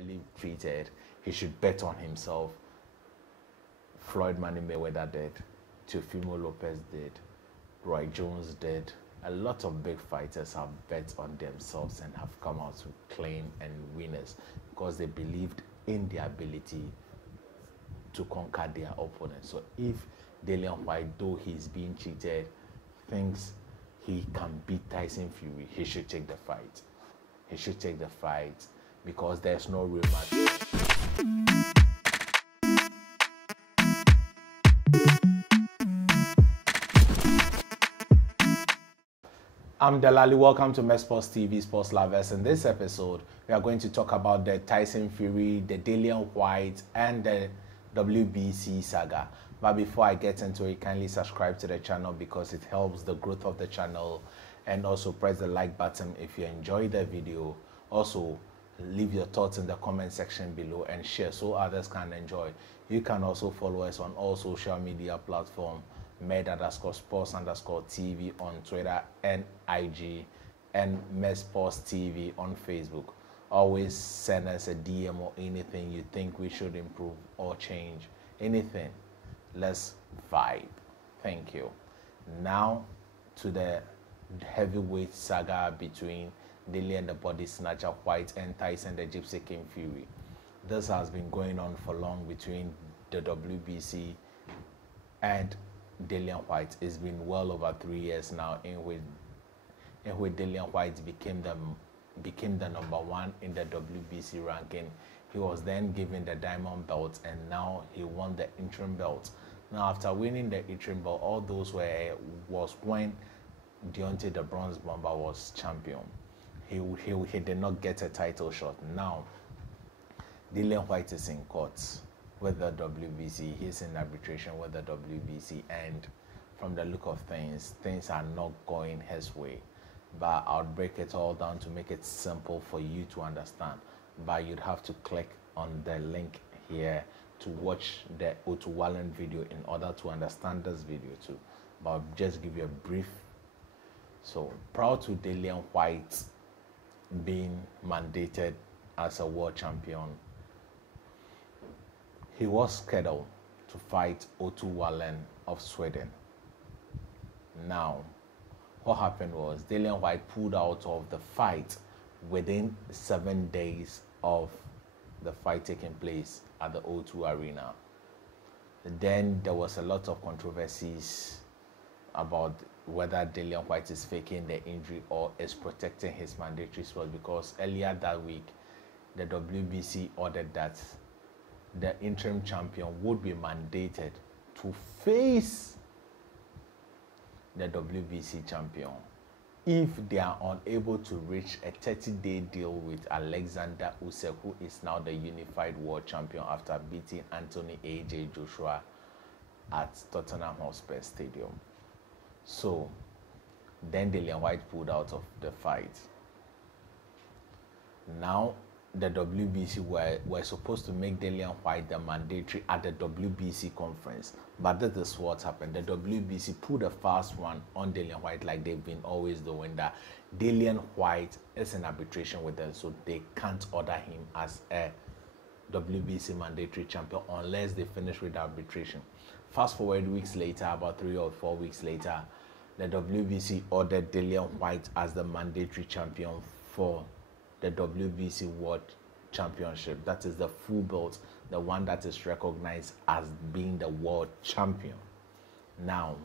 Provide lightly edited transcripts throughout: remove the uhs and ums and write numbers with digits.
unfairly treated, he should bet on himself. Floyd Money Mayweather did, Teofimo Lopez did, Roy Jones did. A lot of big fighters have bet on themselves and have come out with clean and winners because they believed in their ability to conquer their opponent. So if Dillian Whyte, though he's being cheated, thinks he can beat Tyson Fury, he should take the fight. He should take the fight because there's no rematch. I'm Delali. Welcome to Sports TV Sports Lovers. In this episode, we are going to talk about the Tyson Fury, the Dillian Whyte, and the WBC saga. But before I get into it, kindly subscribe to the channel because it helps the growth of the channel, and also press the like button if you enjoy the video. Also, leave your thoughts in the comment section below and share so others can enjoy. You can also follow us on all social media platforms, med_sports_TV on Twitter and IG, and Sports TV on Facebook. Always send us a DM or anything you think we should improve or change. Anything. Let's vibe. Thank you. Now to the heavyweight saga between Dillian the Body Snatcher Whyte and Tyson the Gypsy King Fury. This has been going on for long between the WBC and Dillian Whyte. It's been well over 3 years now in which Dillian Whyte became the number one in the WBC ranking. He was then given the diamond belt, and now he won the interim belt. Now after winning the interim belt, all those was when Deontay the Bronze Bomber was champion. He did not get a title shot. Now Dillian Whyte is in court with the WBC. He's in arbitration with the WBC, and from the look of things are not going his way. But I'll break it all down to make it simple for you to understand. But you'd have to click on the link here to watch the Otu Wallen video in order to understand this video too. But I'll just give you a brief. So prior to Dillian Whyte being mandated as a world champion, he was scheduled to fight Otu Wallen of Sweden. Now, what happened was Dillian Whyte pulled out of the fight within 7 days of the fight taking place at the O2 Arena. Then there was a lot of controversies about whether Dillian Whyte is faking the injury or is protecting his mandatory spot, because earlier that week, the WBC ordered that the interim champion would be mandated to face the WBC champion if they are unable to reach a 30-day deal with Alexander Usyk, who is now the unified world champion after beating Anthony A.J. Joshua at Tottenham Hotspur Stadium. So then Dillian Whyte pulled out of the fight. Now the WBC were supposed to make Dillian Whyte the mandatory at the WBC conference, but this is what happened. The WBC put a fast one on Dillian Whyte, like they've been always doing, that Dillian Whyte is in arbitration with them, so they can't order him as a WBC mandatory champion unless they finish with the arbitration. Fast forward weeks later, about 3 or 4 weeks later, the WBC ordered Dillian Whyte as the mandatory champion for the WBC World Championship. That is the full belt, the one that is recognized as being the world champion. Now,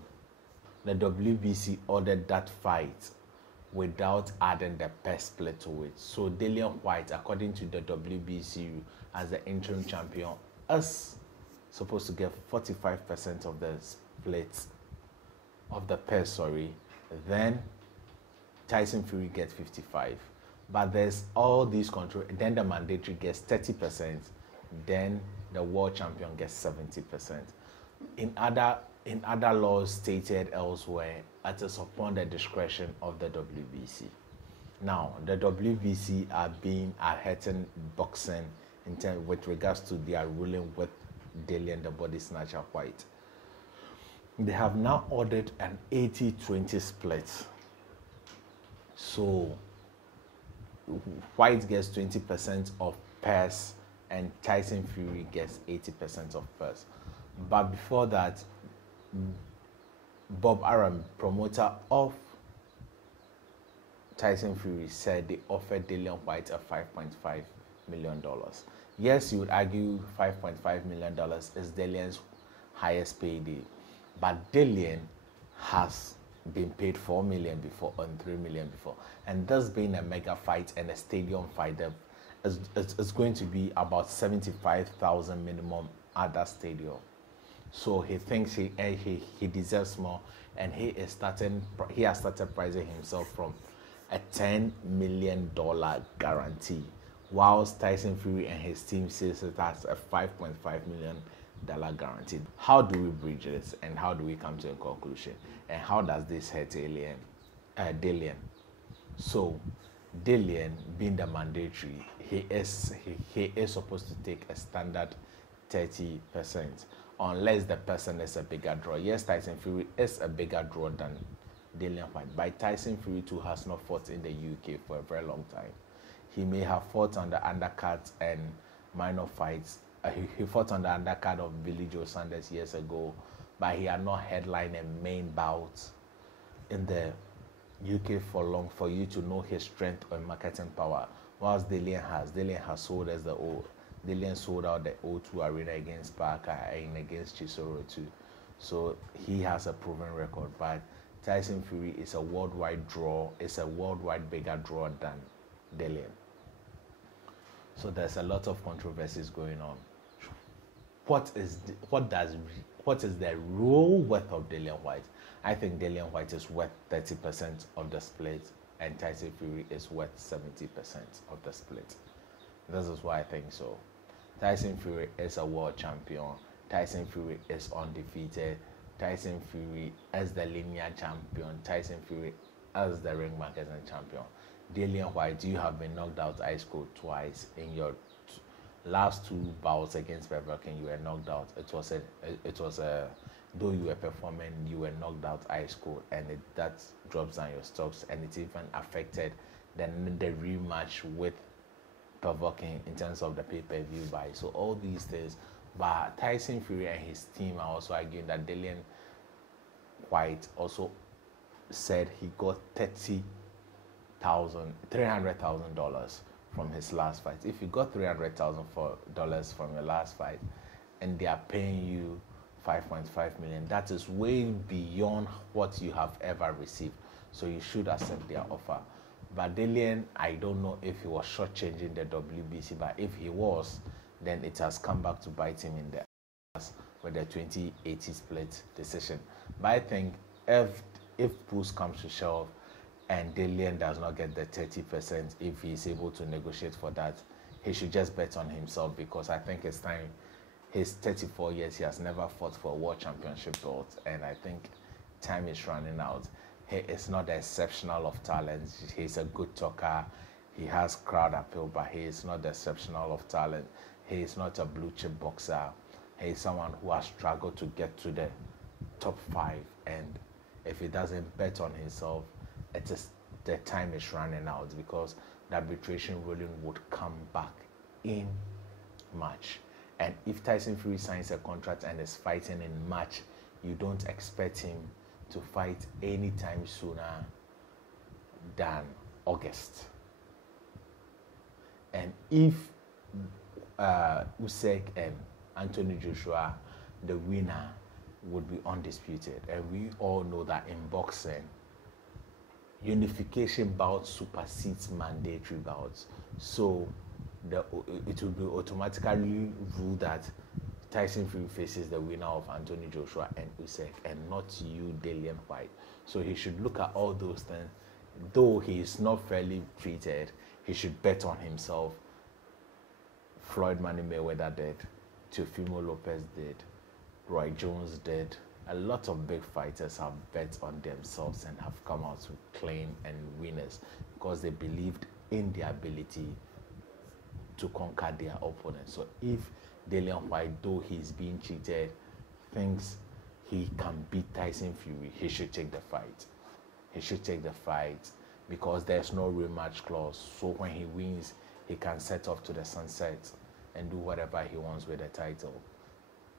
the WBC ordered that fight without adding the purse split to it. So Dillian Whyte, according to the WBC, as the interim champion, is supposed to get 45% of the split of the purse, then Tyson Fury gets 55%. But there's all these control. Then the mandatory gets 30%. Then the world champion gets 70%. In other laws stated elsewhere, it is upon the discretion of the WBC. Now, the WBC are hurting boxing with regards to their ruling with Dillian the Body Snatcher Whyte. They have now ordered an 80-20 split. So Whyte gets 20% of purse, and Tyson Fury gets 80% of purse. But before that, Bob Arum, promoter of Tyson Fury, said they offered Dillian Whyte a $5.5 million. Yes, you would argue $5.5 million is Dillian's highest payday, but Dillian has been paid $4 million before and $3 million before, and this being a mega fight and a stadium fight, it's going to be about 75,000 minimum at that stadium. So he thinks he deserves more, and he has started pricing himself from a $10 million guarantee, whilst Tyson Fury and his team says it has a $5.5 million guarantee. How do we bridge this, and how do we come to a conclusion, and how does this hurt Dillian? So Dillian, being the mandatory, he is supposed to take a standard 30%, unless the person is a bigger draw. Yes, Tyson Fury is a bigger draw than Dillian Whyte, but Tyson Fury too has not fought in the UK for a very long time. He may have fought on the undercard and minor fights. He fought on the undercard of Billy Joe Saunders years ago, but he had not headlined a main bout in the UK for long for you to know his strength or marketing power. Whilst Dillian has sold as Dillian sold out the O2 Arena against Parker and against Chisoro too. So he has a proven record, but Tyson Fury is a worldwide draw. It's a worldwide bigger draw than Dillian. So there's a lot of controversies going on. What is the real worth of Dillian Whyte? I think Dillian Whyte is worth 30% of the split, and Tyson Fury is worth 70% of the split. This is why I think so. Tyson Fury is a world champion. Tyson Fury is undefeated. Tyson Fury as the linear champion. Tyson Fury as the ring magazine champion. Dillian Whyte, you have been knocked out ice cold twice in your last two bouts against favour. You were knocked out. It was a though you were performing, you were knocked out ice cold, and that drops down your stocks, and it even affected the rematch with provoking in terms of the pay-per-view buy. So all these things, but Tyson Fury and his team are also arguing that Dillian Whyte also said he got $300,000 from his last fight. If you got $300,000 from your last fight, and they are paying you $5.5 million, that is way beyond what you have ever received. So you should accept their offer. But Dillian, I don't know if he was shortchanging the WBC, but if he was, then it has come back to bite him in the ass with the 2080 split decision. But I think if push comes to shove and Dillian does not get the 30%, if he is able to negotiate for that, he should just bet on himself, because I think it's time. He's 34 years, he has never fought for a world championship belt, and I think time is running out. He is not exceptional of talent. He's a good talker. He has crowd appeal, but he is not exceptional of talent. He is not a blue chip boxer. He is someone who has struggled to get to the top 5, and if he doesn't bet on himself, the time is running out, because the arbitration ruling would come back in March. And if Tyson Fury signs a contract and is fighting in March, you don't expect him to fight anytime sooner than August. And if Usyk and Anthony Joshua, the winner would be undisputed. And we all know that in boxing, unification bouts supersedes mandatory bouts. So it will be automatically ruled that Tyson Fury faces the winner of Anthony Joshua and Usyk, and not you, Dillian Whyte. So he should look at all those things. Though he is not fairly treated, he should bet on himself. Floyd Mayweather did, Teofimo Lopez did, Roy Jones did. A lot of big fighters have bet on themselves and have come out with claim and winners, because they believed in their ability to conquer their opponent. So if Dillian Whyte, though he's being cheated, thinks he can beat Tyson Fury, he should take the fight. He should take the fight, because there's no rematch clause. So when he wins, he can set off to the sunset and do whatever he wants with the title.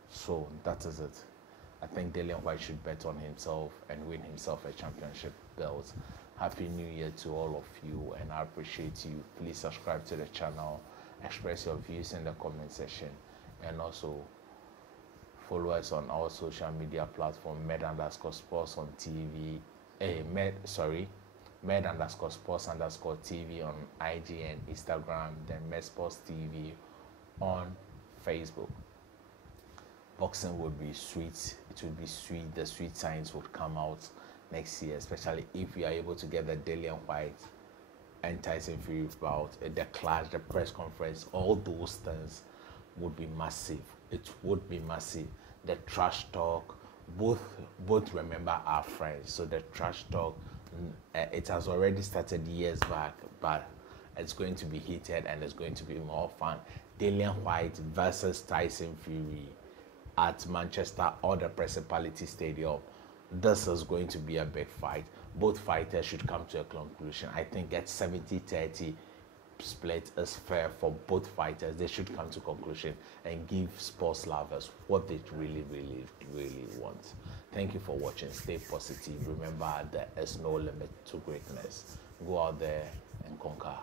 So that is it. I think Dillian Whyte should bet on himself and win himself a championship belt. Happy New Year to all of you, and I appreciate you. Please subscribe to the channel, express your views in the comment section, and also follow us on our social media platform, med_sports on TV. Med_sports_TV on IG and Instagram, then Med Sports TV on Facebook. Boxing would be sweet. It would be sweet. The sweet signs would come out next year, especially if we are able to get the Dillian Whyte and Tyson Fury bout, the clash, the press conference, all those things would be massive. It would be massive. The trash talk, both remember our friends, so the trash talk, it has already started years back, but it's going to be heated and it's going to be more fun. Dillian Whyte versus Tyson Fury at Manchester or the Principality Stadium. This is going to be a big fight. Both fighters should come to a conclusion. I think at 70-30 split is fair for both fighters. They should come to conclusion and give sports lovers what they really want. Thank you for watching. Stay positive. Remember, there is no limit to greatness. Go out there and conquer.